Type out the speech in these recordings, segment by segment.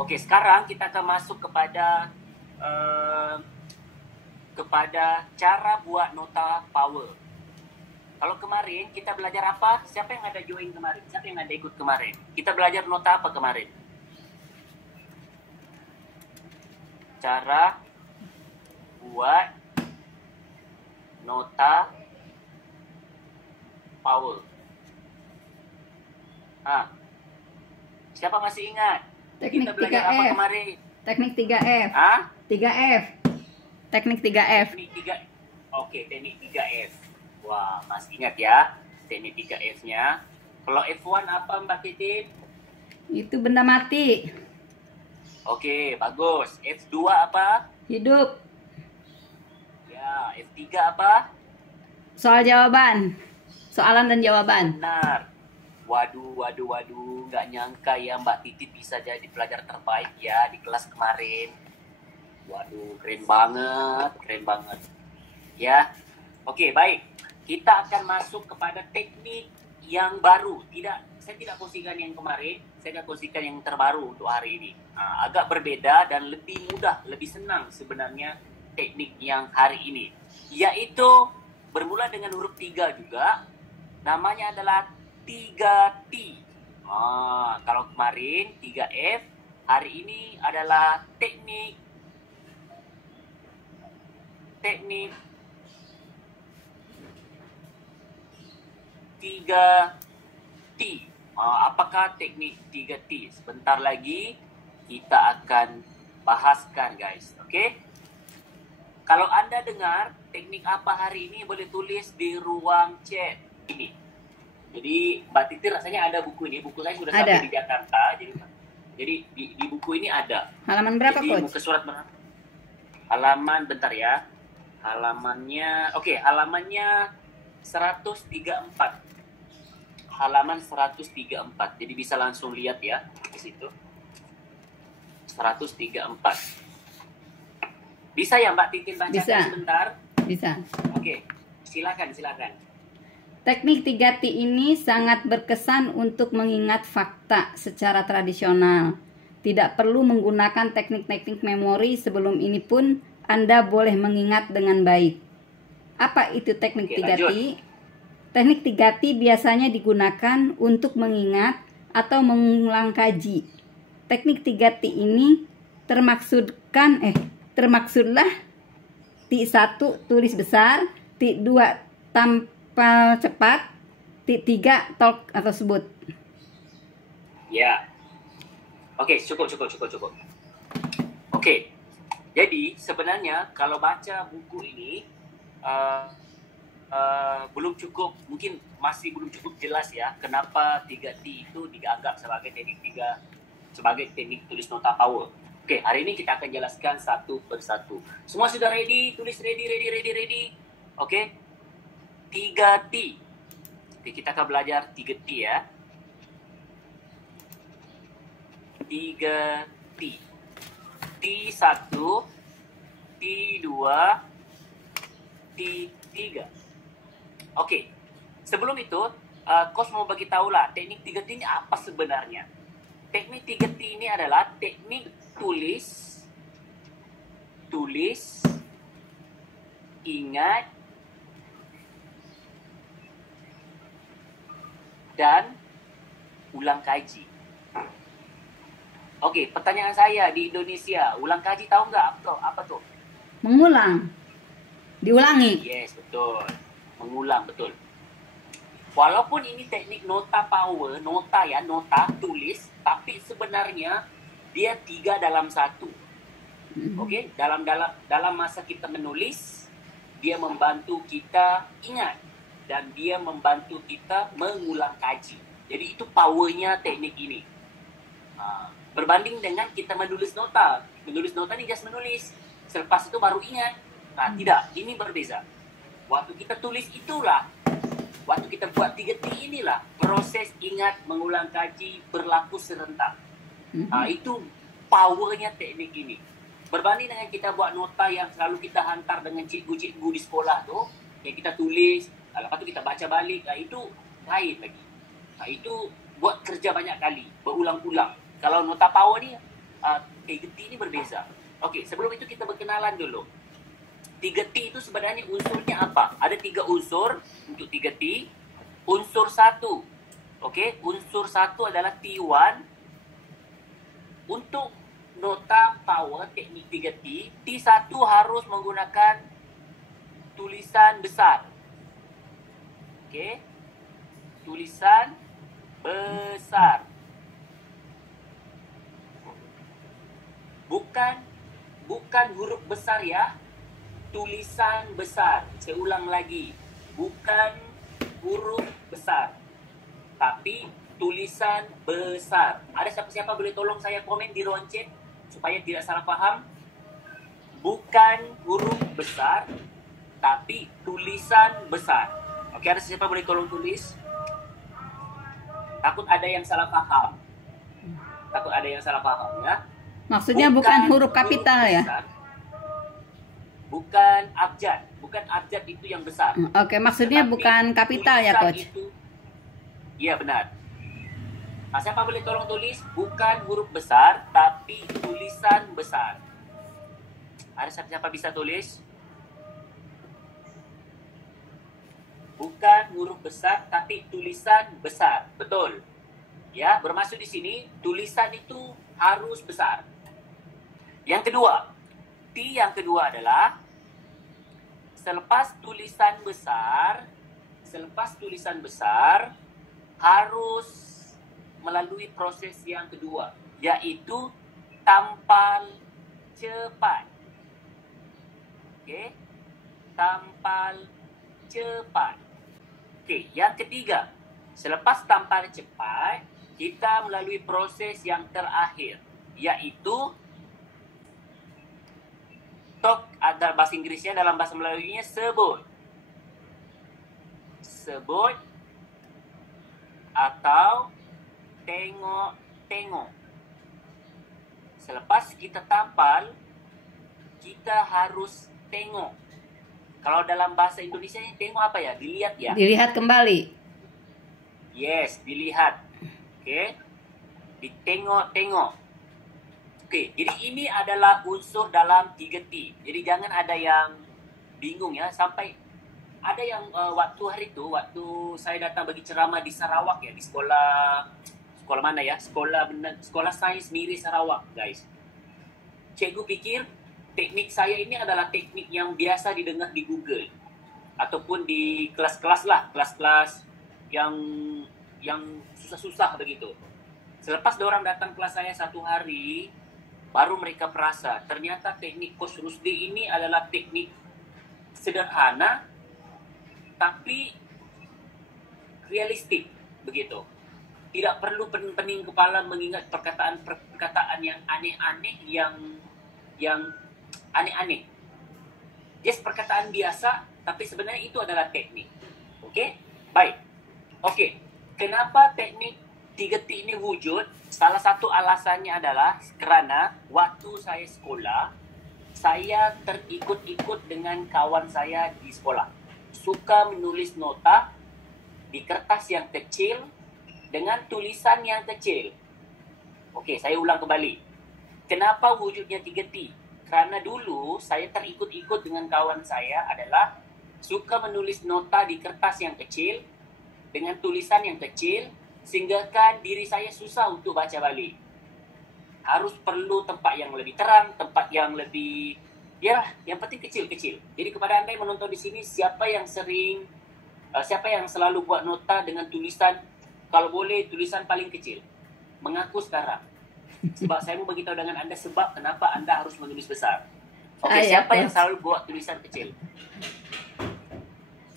Oke, sekarang kita akan masuk kepada cara buat nota power. Kalau kemarin kita belajar apa? Siapa yang ada join kemarin? Siapa yang ada ikut kemarin? Kita belajar nota apa kemarin? Cara buat nota power. Siapa masih ingat? Teknik Kita belajar 3F. apa kemarin? Teknik 3F. 3F. Teknik 3F. Teknik 3. Oke, teknik 3F. Wah, masih ingat ya teknik 3F-nya. Kalau F1 apa Mbak Titin? Itu benda mati. Oke, bagus. F2 apa? Hidup. Ya, F3 apa? Soal jawaban. Soalan dan jawaban. Benar. Waduh. Nggak nyangka ya Mbak Titin bisa jadi pelajar terbaik ya di kelas kemarin. Waduh, keren banget. Ya. Oke, baik. Kita akan masuk kepada teknik yang baru. Saya tidak kongsikan yang kemarin, saya akan kongsikan yang terbaru untuk hari ini. Agak berbeda dan lebih mudah, lebih senang sebenarnya teknik yang hari ini. Yaitu bermula dengan huruf 3 juga. Namanya adalah 3T. Kalau kemarin 3F, hari ini adalah teknik 3T. Apakah teknik 3T? Sebentar lagi kita akan bahaskan, guys. Oke? Kalau Anda dengar teknik apa hari ini, boleh tulis di ruang chat ini. Jadi Mbak Titi rasanya ada buku ini. Buku saya sudah sampai di Jakarta. Jadi di buku ini ada. Halaman berapa, Coach? Muka surat berapa? Halaman, bentar ya. Halamannya 134. Halaman 134. Jadi bisa langsung lihat ya di situ. 134. Bisa ya Mbak Titin bacakan sebentar? Bisa. Oke, silakan. Teknik 3T ini sangat berkesan untuk mengingat fakta secara tradisional. Tidak perlu menggunakan teknik-teknik memori sebelum ini pun Anda boleh mengingat dengan baik. Apa itu teknik 3T? Teknik 3T biasanya digunakan untuk mengingat atau mengulang kaji. Teknik 3T ini termaksudlah T1 tulis besar, T2 tampal cepat, T3 talk atau sebut. Ya. Oke, cukup. Oke. Jadi sebenarnya kalau baca buku ini belum cukup, mungkin masih belum cukup jelas ya kenapa 3T itu dianggap sebagai teknik tulis nota power. Oke, hari ini kita akan jelaskan satu persatu. Semua sudah ready? Tulis ready. Oke. 3T. Oke, kita akan belajar 3T ya. 3T. T1, T2, T3. Oke, sebelum itu, Coach mau bagi tahu lah teknik 3T ini apa sebenarnya. Teknik 3T ini adalah teknik tulis, ingat, dan ulang kaji. Oke, pertanyaan saya di Indonesia, ulang kaji tahu nggak apa tuh? Mengulang, diulangi. Yes, betul. Mengulang, betul. Walaupun ini teknik nota power, nota tulis, tapi sebenarnya dia 3 dalam 1. Oke, dalam masa kita menulis, dia membantu kita ingat dan dia membantu kita mengulang kaji. Jadi itu powernya teknik ini. Berbanding dengan kita menulis nota. Menulis nota ini just menulis. Selepas itu baru ingat. Tidak, ini berbeza. Waktu kita tulis itulah, waktu kita buat 3T inilah proses ingat, mengulang kaji berlaku serentak. Itu powernya teknik ini. Berbanding dengan kita buat nota yang selalu kita hantar dengan cikgu-cikgu di sekolah tuh, yang kita tulis, lepas tu kita baca balik, itu lain lagi. Itu buat kerja banyak kali, berulang-ulang. Kalau nota power ni 3T ini berbeza. Okey, sebelum itu kita berkenalan dulu. 3T itu sebenarnya unsurnya apa? Ada 3 unsur untuk 3T. Unsur 1. Okey, unsur 1 adalah T1. Untuk nota power teknik 3T, T1 harus menggunakan tulisan besar. Okey. Tulisan besar. Bukan huruf besar ya. Tulisan besar. Saya ulang lagi. Bukan huruf besar, tapi tulisan besar. Ada siapa-siapa boleh tolong saya komen di ruang chat supaya tidak salah faham? Bukan huruf besar, tapi tulisan besar. Oke, ada siapa boleh tolong tulis? Takut ada yang salah faham. Takut ada yang salah faham ya. Maksudnya bukan huruf kapital ya? Besar, bukan abjad. Bukan abjad itu yang besar. Oke, maksudnya tetapi bukan kapital ya, Coach? Iya, benar. Nah, siapa boleh tolong tulis? Bukan huruf besar, tapi tulisan besar. Ada siapa bisa tulis? Bukan huruf besar, tapi tulisan besar. Betul. Ya, bermaksud di sini, tulisan itu harus besar. Yang kedua, T yang kedua adalah selepas tulisan besar harus melalui proses yang kedua, yaitu tampal cepat. Okey, tampal cepat. Okey, yang ketiga, selepas tampal cepat, kita melalui proses yang terakhir, yaitu talk, ada bahasa Inggrisnya, dalam bahasa Melayunya sebut atau tengok. Selepas kita tampal, kita harus tengok. Kalau dalam bahasa Indonesia ini tengok apa ya? Dilihat ya? Dilihat kembali. Yes, dilihat. Okey. Ditengok. Okey, jadi ini adalah unsur dalam 3T. Jadi jangan ada yang bingung ya. Sampai ada yang waktu saya datang bagi ceramah di Sarawak ya, di sekolah mana ya? Sekolah Sains Miri Sarawak, guys. Cikgu pikir teknik saya ini adalah teknik yang biasa didengar di Google ataupun di kelas-kelas lah, kelas-kelas yang susah-susah begitu. Selepas diorang datang kelas saya 1 hari, baru mereka perasa ternyata teknik Coach Rusdi ini adalah teknik sederhana tapi realistik begitu. Tidak perlu pening kepala mengingat perkataan yang aneh-aneh, yang aneh-aneh. Just perkataan biasa, tapi sebenarnya itu adalah teknik. Okey? Baik. Okey. Kenapa teknik 3T ini wujud? Salah satu alasannya adalah kerana waktu saya sekolah, saya terikut-ikut dengan kawan saya di sekolah. Suka menulis nota di kertas yang kecil dengan tulisan yang kecil. Okey, saya ulang kembali. Kenapa wujudnya 3T? Kerana dulu saya terikut-ikut dengan kawan saya adalah suka menulis nota di kertas yang kecil dengan tulisan yang kecil, sehinggakan diri saya susah untuk baca balik. Harus perlu tempat yang lebih terang, tempat yang lebih, ya, yang penting kecil-kecil. Jadi kepada anda yang menonton di sini, siapa yang selalu buat nota dengan tulisan, kalau boleh tulisan paling kecil, mengaku sekarang. Sebab saya mau beritahu dengan anda sebab kenapa anda harus menulis besar. Okey, siapa yang selalu buat tulisan kecil?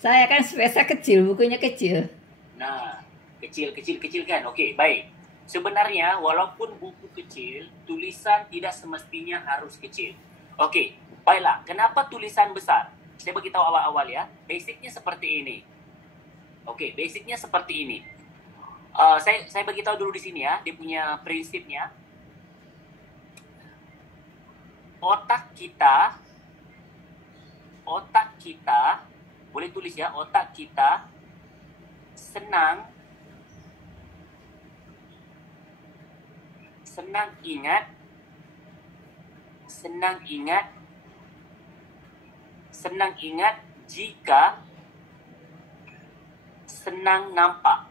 Saya kan spesial kecil, bukunya kecil. Nah, kecil kan? Okey, baik. Sebenarnya walaupun buku kecil, tulisan tidak semestinya harus kecil. Okey, baiklah. Kenapa tulisan besar? Saya beritahu awal-awal ya. Basicnya seperti ini. Okey, basicnya seperti ini. Saya beritahu dulu di sini ya, dia punya prinsipnya. Otak kita, boleh tulis ya, otak kita senang ingat senang ingat jika senang nampak.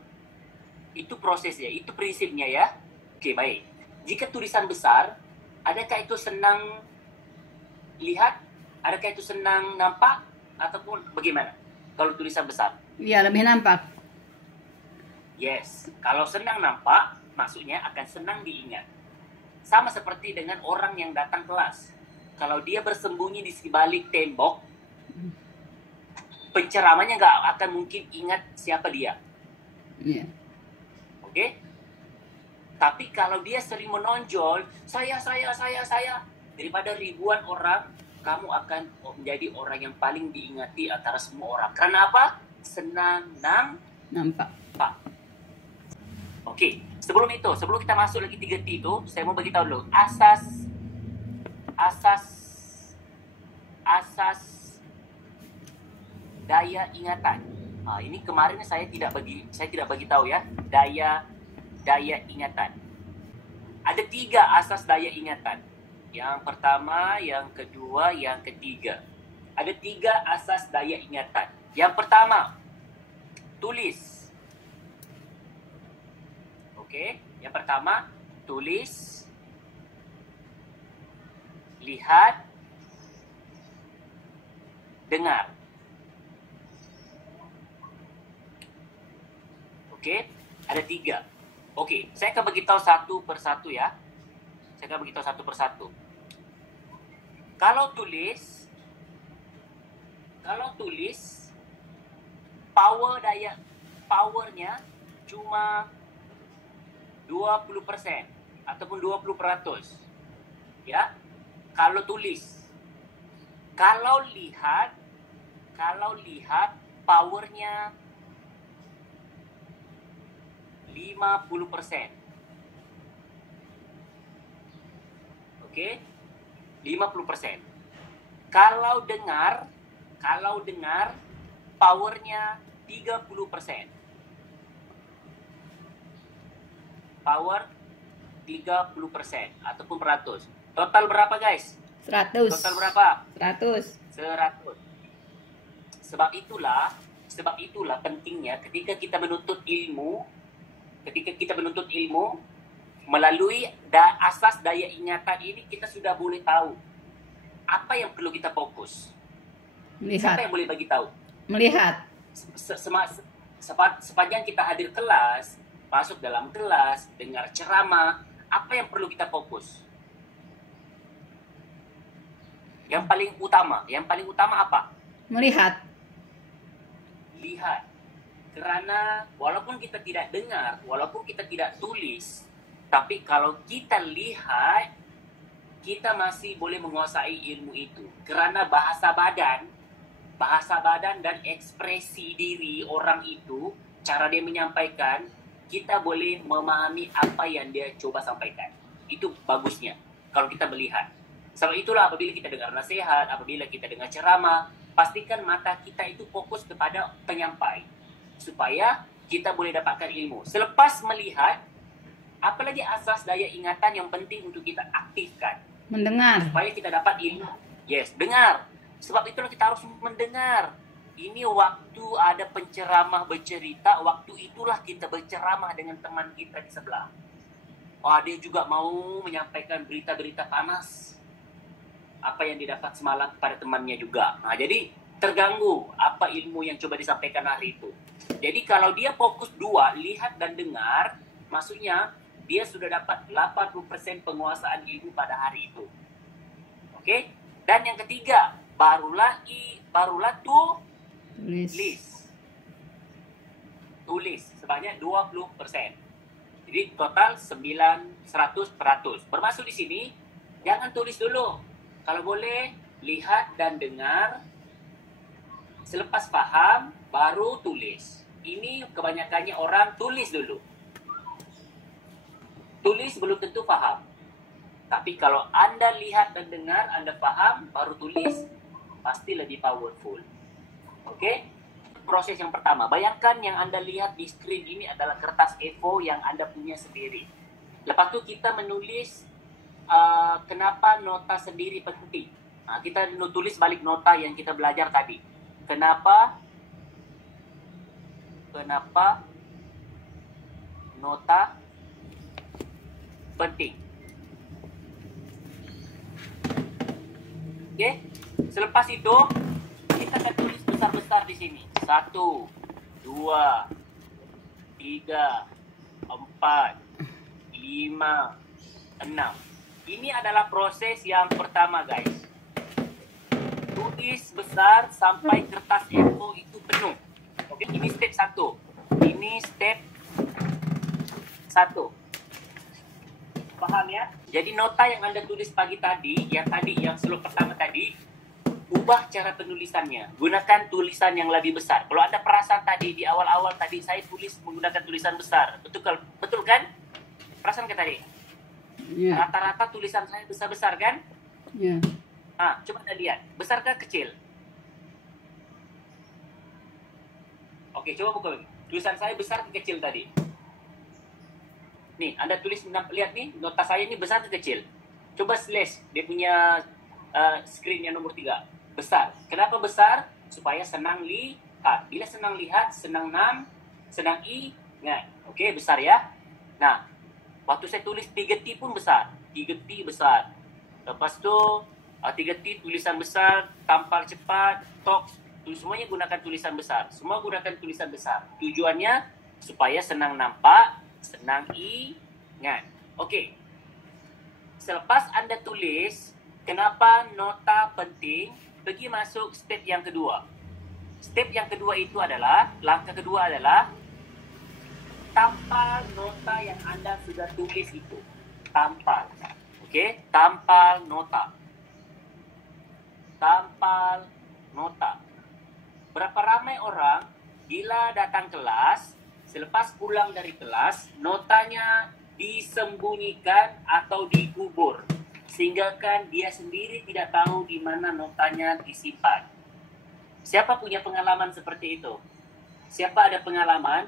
Itu prosesnya, itu prinsipnya ya. Oke, baik. Jika tulisan besar, adakah itu senang lihat? Adakah itu senang nampak? Ataupun bagaimana? Kalau tulisan besar? Ya, lebih nampak. Yes. Kalau senang nampak, maksudnya akan senang diingat. Sama seperti dengan orang yang datang kelas. Kalau dia bersembunyi di sebalik tembok, penceramahnya nggak akan mungkin ingat siapa dia. Iya. Oke? Tapi kalau dia sering menonjol, saya, daripada ribuan orang, kamu akan menjadi orang yang paling diingati antara semua orang. Karena apa? Senang Nampak. Oke, sebelum kita masuk lagi 3T itu, saya mau beritahu dulu asas daya ingatan. Ini kemarin saya tidak bagi tahu ya, daya ingatan. Ada 3 asas daya ingatan. Yang pertama, yang kedua, yang ketiga. Ada 3 asas daya ingatan. Yang pertama, tulis. Oke, yang pertama, tulis, lihat, dengar. Oke, ada 3. Oke, saya akan beritahu satu persatu ya. Kalau tulis, powernya cuma 20% ataupun 20%. Ya. Kalau tulis. Kalau lihat powernya 50%. Oke? 50%. Kalau dengar powernya 30%. Power 30% ataupun peratus. Total berapa, guys? 100. Total berapa? 100. 100. Sebab itulah pentingnya ketika kita menuntut ilmu, melalui asas daya ingatan ini, kita sudah boleh tahu apa yang perlu kita fokus. Melihat. Siapa yang boleh bagi tahu? Melihat. Sepanjang kita hadir kelas, masuk dalam kelas, dengar ceramah, apa yang perlu kita fokus? Yang paling utama apa? Melihat. Lihat. Karena walaupun kita tidak dengar, walaupun kita tidak tulis, tapi kalau kita lihat, kita masih boleh menguasai ilmu itu. Karena bahasa badan dan ekspresi diri orang itu, cara dia menyampaikan, kita boleh memahami apa yang dia coba sampaikan. Itu bagusnya kalau kita melihat. Sebab itulah apabila kita dengar nasihat, apabila kita dengar ceramah, pastikan mata kita itu fokus kepada penyampai, supaya kita boleh dapatkan ilmu. Selepas melihat, apalagi asas daya ingatan yang penting untuk kita aktifkan. Mendengar. Supaya kita dapat ilmu. Yes, dengar. Sebab itulah kita harus mendengar. Ini waktu ada penceramah bercerita, waktu itulah kita berceramah dengan teman kita di sebelah. Dia juga mau menyampaikan berita-berita panas. Apa yang didapat semalam kepada temannya juga. Jadi terganggu apa ilmu yang coba disampaikan hari itu. Jadi kalau dia fokus 2, lihat dan dengar, maksudnya dia sudah dapat 80% penguasaan ilmu pada hari itu. Oke? Dan yang ketiga, barulah tulis sebanyak 20%. Jadi total 100%. Bermaksud di sini, jangan tulis dulu. Kalau boleh, lihat dan dengar. Selepas faham, baru tulis. Ini kebanyakannya orang tulis dulu. Tulis belum tentu faham. Tapi kalau Anda lihat dan dengar, Anda faham, baru tulis, pasti lebih powerful. Oke? Proses yang pertama. Bayangkan yang Anda lihat di screen ini adalah kertas A4 yang Anda punya sendiri. Lepas itu kita menulis kenapa nota sendiri penting. Kita tulis balik nota yang kita belajar tadi. Kenapa nota penting. Oke, selepas itu kita akan tulis besar-besar di sini. 1, 2, 3, 4, 5, 6. Ini adalah proses yang pertama, guys. Tulis besar sampai kertas A4 itu penuh. Oke, ini step 1. Ini step 1. Paham ya? Jadi nota yang Anda tulis pagi tadi, yang slide pertama tadi, ubah cara penulisannya. Gunakan tulisan yang lebih besar. Kalau Anda perasan tadi di awal-awal tadi saya tulis menggunakan tulisan besar. Betul kan? Perasan ke tadi? Ya. Rata-rata tulisan saya besar-besar kan? Ya. Coba Anda lihat. Besar kah kecil? Oke, coba buka. Tulisan saya besar ke kecil tadi? Nih, Anda tulis, lihat nih, nota saya ini besar ke kecil. Coba slash, dia punya screen yang nomor 3. Besar. Kenapa besar? Supaya senang lihat. Bila senang lihat, senang ingat. Oke, besar ya. Nah, waktu saya tulis 3T pun besar. 3T besar. Lepas tu 3T tulisan besar, tampal cepat, talk, semuanya gunakan tulisan besar. Semua gunakan tulisan besar. Tujuannya supaya senang nampak, senang ingat. Oke. Selepas Anda tulis, kenapa nota penting, pergi masuk step yang kedua. Step yang kedua itu adalah, langkah kedua adalah tampal nota yang Anda sudah tulis itu. Tampal. Oke, tampal nota. Tampal nota. Berapa ramai orang bila datang kelas, selepas pulang dari kelas, notanya disembunyikan atau dikubur. Sehingga kan dia sendiri tidak tahu di mana notanya disimpan. Siapa punya pengalaman seperti itu? Siapa ada pengalaman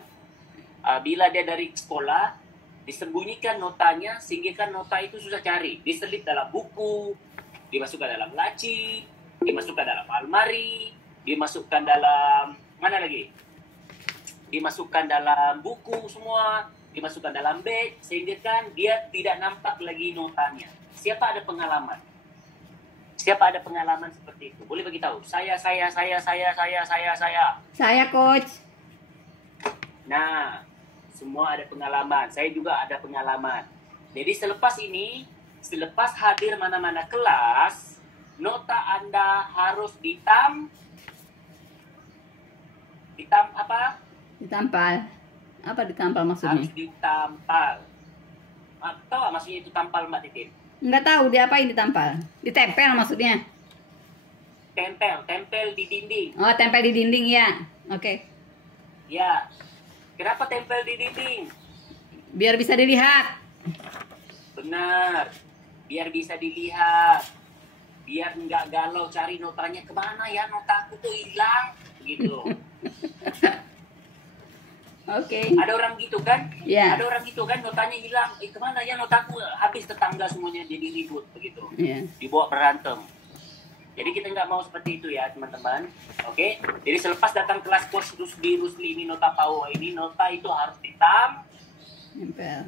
bila dia dari sekolah disembunyikan notanya sehingga kan nota itu susah cari, diselip dalam buku, dimasukkan dalam laci, dimasukkan dalam almari, dimasukkan dalam mana lagi? Dimasukkan dalam buku semua, dimasukkan dalam beg sehingga kan dia tidak nampak lagi notanya. Siapa ada pengalaman? Siapa ada pengalaman seperti itu? Boleh beritahu. Saya. Saya, Coach. Nah, semua ada pengalaman. Saya juga ada pengalaman. Jadi selepas ini, selepas hadir mana-mana kelas, nota Anda harus apa? Ditampal. Apa ditampal maksudnya? Harus ditampal. Tahu gak maksudnya itu tampal, Mbak Titin? Enggak tahu dia apa yang ditampal. Ditempel maksudnya. Tempel di dinding. Oh, tempel di dinding ya. Oke. Ya. Kenapa tempel di dinding? Biar bisa dilihat. Benar. Biar bisa dilihat. Biar nggak galau cari notanya kemana ya, notaku tuh hilang. Gitu. Oke. Ada orang gitu kan? Ya. Ada orang gitu kan, notanya hilang. Kemana ya notaku? Habis tetangga semuanya jadi ribut begitu. Ya. Dibawa berantem. Jadi kita nggak mau seperti itu ya teman-teman. Oke. Jadi selepas datang kelas course di Rusli ini nota power ini, nota itu harus Nempel.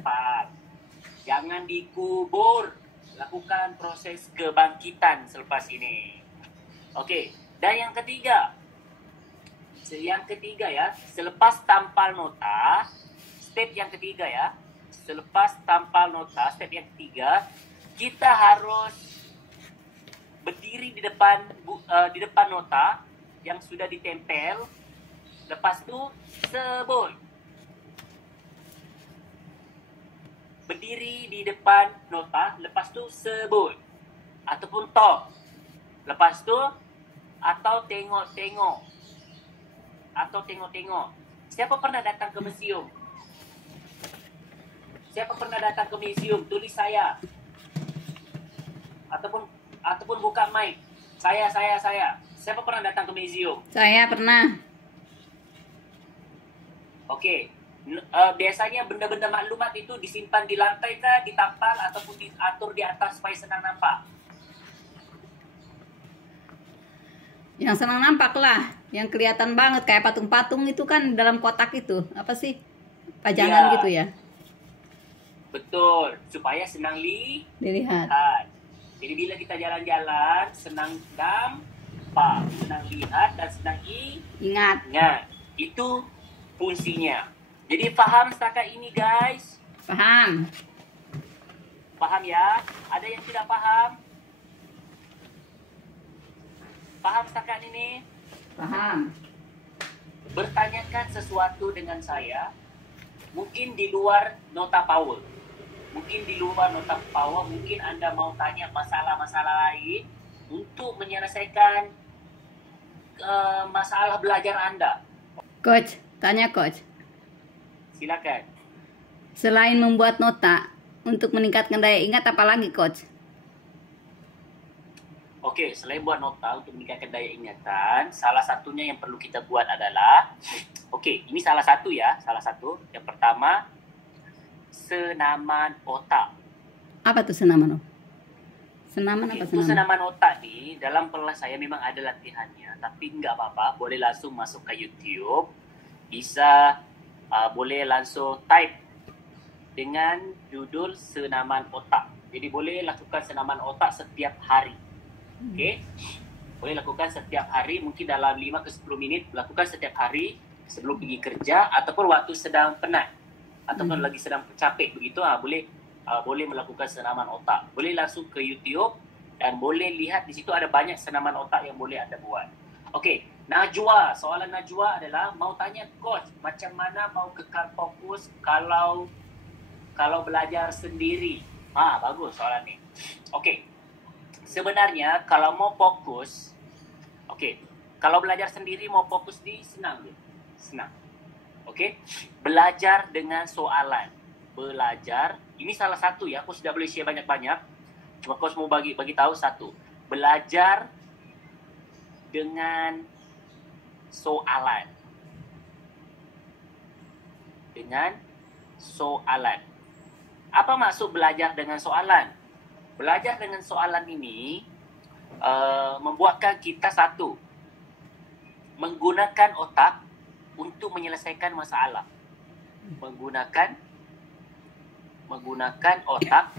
Jangan dikubur. Lakukan proses kebangkitan selepas ini. Oke. Dan yang ketiga ya, selepas tampal nota, step yang ketiga ya, selepas tampal nota, step yang ketiga, kita harus berdiri di depan nota yang sudah ditempel, lepas itu sebut. Berdiri di depan nota, lepas itu sebut. Ataupun talk. Lepas itu, atau tengok-tengok. Siapa pernah datang ke museum? Tulis saya. Ataupun buka mic. Saya. Siapa pernah datang ke museum? Saya pernah. Oke. Biasanya benda-benda maklumat itu disimpan di lantai kah, ditampal ataupun diatur di atas supaya senang nampak? Yang senang nampak lah, yang kelihatan banget kayak patung-patung itu kan dalam kotak itu. Apa sih? Pajangan Iya. gitu ya. Betul, supaya senang Dilihat. Jadi bila kita jalan-jalan, senang nampak, senang lihat dan senang Ingat. ingat. Itu fungsinya. Jadi paham setakat ini guys? Paham? Paham ya? Ada yang tidak paham? Paham setakat ini? Paham. Bertanyakan sesuatu dengan saya, mungkin di luar nota power. Mungkin di luar nota power, mungkin Anda mau tanya masalah-masalah lain untuk menyelesaikan masalah belajar Anda. Coach, tanya coach. Silakan. Selain membuat nota untuk meningkatkan daya ingat, apa lagi coach? Oke, selain buat nota untuk meningkatkan daya ingatan, salah satunya yang perlu kita buat adalah, oke, ini salah satu ya, salah satu. Yang pertama, senaman otak. Apa tuh senaman? Senaman apa Itu senaman? senaman otak nih, dalam kelas saya memang ada latihannya, tapi nggak apa-apa, boleh langsung masuk ke YouTube, bisa boleh langsung type dengan judul senaman otak. Jadi boleh lakukan senaman otak setiap hari. Okey. Boleh lakukan setiap hari, mungkin dalam 5 ke 10 minit, lakukan setiap hari sebelum pergi kerja ataupun waktu sedang penat ataupun lagi sedang capek begitu, boleh melakukan senaman otak. Boleh langsung ke YouTube dan boleh lihat di situ ada banyak senaman otak yang boleh Anda buat. Okey, Najwa, soalan Najwa adalah mau tanya coach, macam mana mau kekal fokus kalau belajar sendiri? Bagus soalan ni. Okey. Sebenarnya kalau mau fokus, kalau belajar sendiri mau fokus senang je. Senang. Okey. Belajar dengan soalan. Belajar, ini salah satu ya, aku sudah boleh share banyak-banyak. Cuma coach mau bagi tahu satu. Belajar dengan soalan. Dengan soalan. Apa maksud belajar dengan soalan? Belajar dengan soalan ini membuatkan kita satu, menggunakan otak untuk menyelesaikan masalah. Menggunakan otak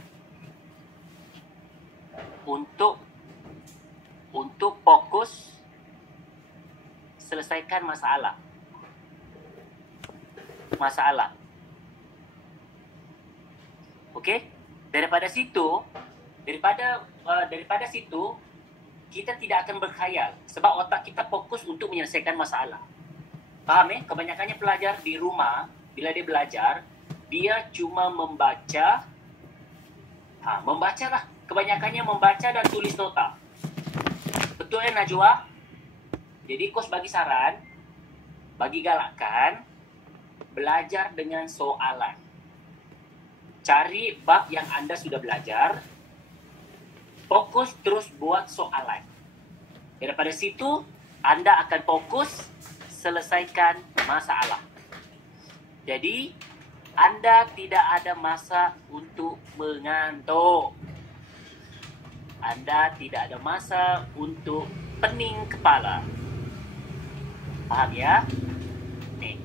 untuk fokus selesaikan masalah. Okey? Daripada situ kita tidak akan berkhayal sebab otak kita fokus untuk menyelesaikan masalah. Faham Kebanyakannya pelajar di rumah bila dia belajar, dia cuma membaca. Membacalah. Kebanyakannya membaca dan tulis nota. Betul Najwa? Jadi coach bagi saran, bagi galakan, belajar dengan soalan. Cari bab yang Anda sudah belajar, fokus terus buat soalan. Daripada situ, Anda akan fokus selesaikan masalah. Jadi, Anda tidak ada masa untuk mengantuk. Anda tidak ada masa untuk pening kepala. Faham ya? Nih.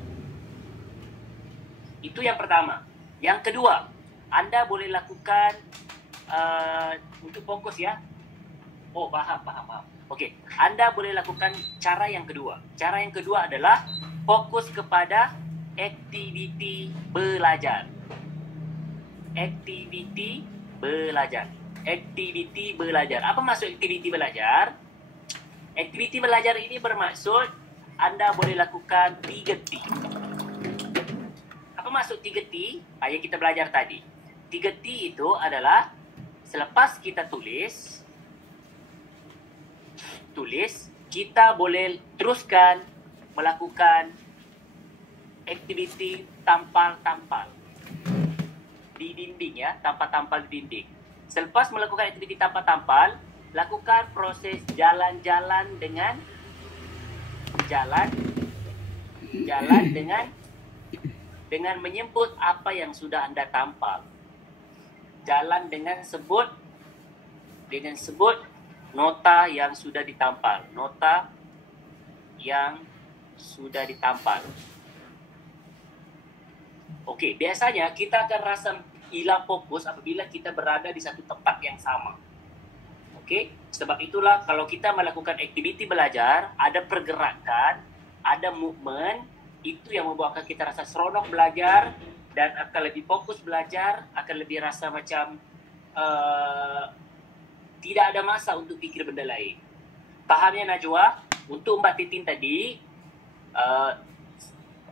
Itu yang pertama. Yang kedua, Anda boleh lakukan untuk fokus ya. Faham. Okey, Anda boleh lakukan cara yang kedua. Cara yang kedua adalah fokus kepada aktiviti belajar. Aktiviti belajar. Apa maksud aktiviti belajar? Aktiviti belajar ini bermaksud Anda boleh lakukan 3T. Apa maksud 3T? Yang kita belajar tadi. 3T itu adalah selepas kita tulis, kita boleh teruskan melakukan aktiviti tampal-tampal di dinding ya, tampal-tampal di dinding. Selepas melakukan aktiviti tampal-tampal, lakukan proses jalan-jalan dengan menyebut apa yang sudah Anda tampal. Jalan dengan sebut nota yang sudah ditampal. Nota yang sudah ditampal. Okey, biasanya kita akan rasa hilang fokus apabila kita berada di satu tempat yang sama. Okey, sebab itulah kalau kita melakukan aktiviti belajar, ada pergerakan, ada movement, itu yang membuatkan kita rasa seronok belajar dan akan lebih fokus belajar, akan lebih rasa macam tidak ada masa untuk fikir benda lain. Fahamnya Najwa? Untuk Mbak Titin tadi,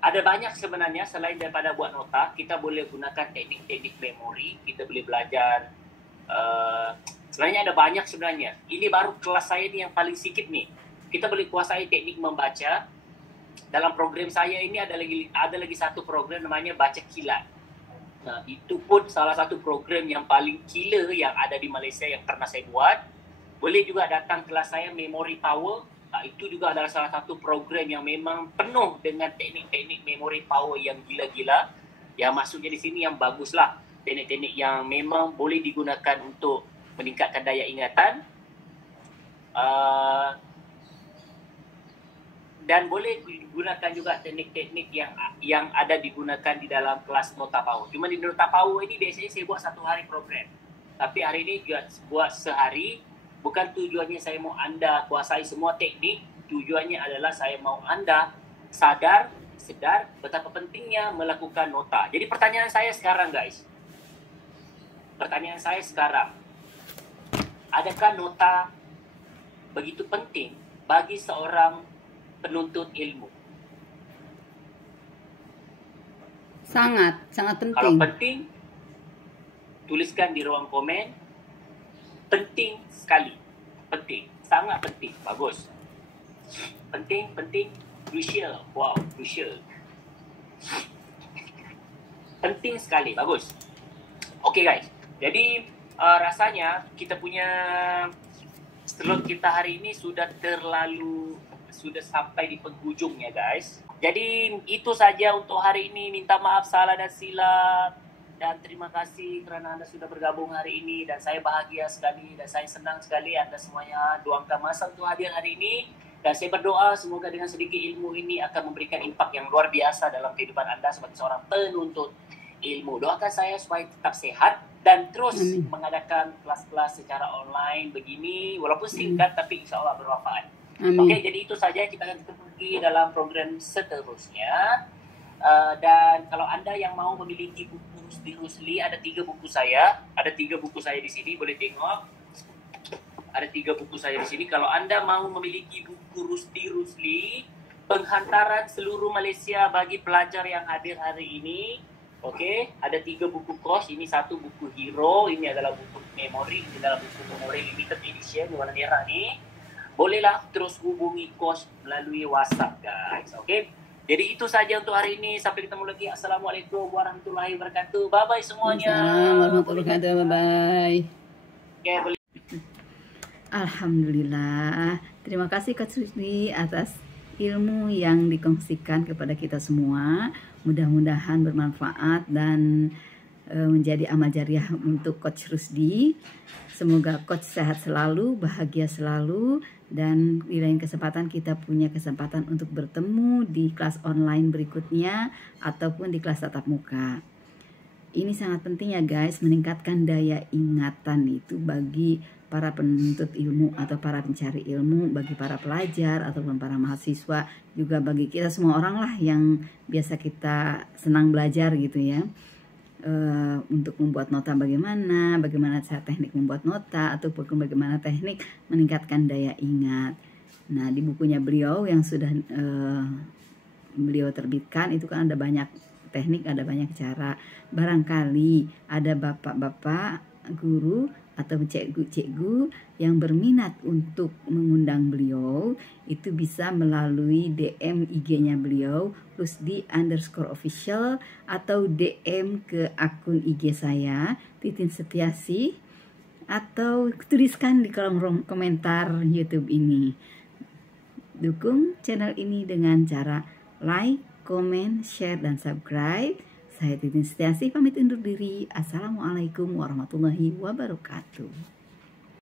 ada banyak sebenarnya selain daripada buat nota, kita boleh gunakan teknik-teknik memori, kita boleh belajar. Sebenarnya ada banyak sebenarnya. Ini baru kelas saya ni yang paling sikit ni. Kita boleh kuasai teknik membaca. Dalam program saya ini ada lagi satu program namanya Baca Kilat. Nah, itu pun salah satu program yang paling killer yang ada di Malaysia yang pernah saya buat. Boleh juga datang kelas saya Memory Power. Itu juga adalah salah satu program yang memang penuh dengan teknik-teknik memory power yang gila-gila. Yang maksudnya di sini yang baguslah. Teknik-teknik yang memang boleh digunakan untuk meningkatkan daya ingatan. Dan boleh digunakan juga teknik-teknik yang ada digunakan di dalam kelas Nota Power. Cuma di Nota Power ini biasanya saya buat 1 hari program. Tapi hari ini juga buat sehari. Bukan tujuannya saya mau anda kuasai semua teknik. Tujuannya adalah saya mau anda sedar betapa pentingnya melakukan nota. Jadi pertanyaan saya sekarang guys. Adakah nota begitu penting bagi seorang penuntut ilmu? Sangat penting. Kalau penting, tuliskan di ruang komen. Penting sekali. Penting. Sangat penting. Bagus. Penting. Crucial. Wow, crucial. Penting sekali. Bagus. Okay guys. Jadi, rasanya kita punya slot kita hari ini sudah sampai di penghujungnya guys. Jadi itu saja untuk hari ini. Minta maaf salah dan silap. Dan terima kasih kerana anda sudah bergabung hari ini. Dan saya bahagia sekali dan saya senang sekali anda semuanya luangkan masa untuk hadir hari ini. Dan saya berdoa semoga dengan sedikit ilmu ini akan memberikan impak yang luar biasa dalam kehidupan anda sebagai seorang penuntut ilmu. Doakan saya supaya tetap sehat dan terus mengadakan kelas-kelas secara online begini. Walaupun singkat tapi insyaAllah bermanfaat. Okey, jadi itu saja. Kita akan pergi dalam program seterusnya. Dan kalau anda yang mau memiliki buku Rusdi, ada 3 buku saya. Ada 3 buku saya di sini, boleh tengok. Ada 3 buku saya di sini. Kalau anda mau memiliki buku Rusdi, penghantaran seluruh Malaysia bagi pelajar yang hadir hari ini. Okey, ada 3 buku kos. Ini 1 buku Hero, ini adalah buku memori, ini adalah buku memori limited edition warna merah ni. Bolehlah terus hubungi kos melalui WhatsApp guys. Okey. Jadi itu saja untuk hari ini. Sampai ketemu lagi. Assalamualaikum warahmatullahi wabarakatuh. Bye-bye semuanya. Assalamualaikum warahmatullahi wabarakatuh. Bye-bye. Okay, boleh. Alhamdulillah. Terima kasih Coach Rusdi atas ilmu yang dikongsikan kepada kita semua. Mudah-mudahan bermanfaat dan menjadi amal jariah untuk Coach Rusdi. Semoga Coach sehat selalu, bahagia selalu. Dan di lain kesempatan kita punya kesempatan untuk bertemu di kelas online berikutnya ataupun di kelas tatap muka. Ini sangat penting ya guys, meningkatkan daya ingatan itu bagi para penuntut ilmu atau para pencari ilmu, bagi para pelajar ataupun para mahasiswa, juga bagi kita semua orang lah yang biasa kita senang belajar gitu ya. Untuk membuat nota bagaimana cara teknik membuat nota ataupun bagaimana teknik meningkatkan daya ingat. Nah, di bukunya beliau yang sudah beliau terbitkan itu kan ada banyak teknik, ada banyak cara. Barangkali ada bapak-bapak guru atau cikgu-cikgu yang berminat untuk mengundang beliau, itu bisa melalui DM IG-nya beliau Rusdi_official atau DM ke akun IG saya Titin Setiasi, atau tuliskan di kolom komentar YouTube ini. Dukung channel ini dengan cara like, comment, share, dan subscribe. Saya Titin Setiasih pamit undur diri. Assalamualaikum warahmatullahi wabarakatuh.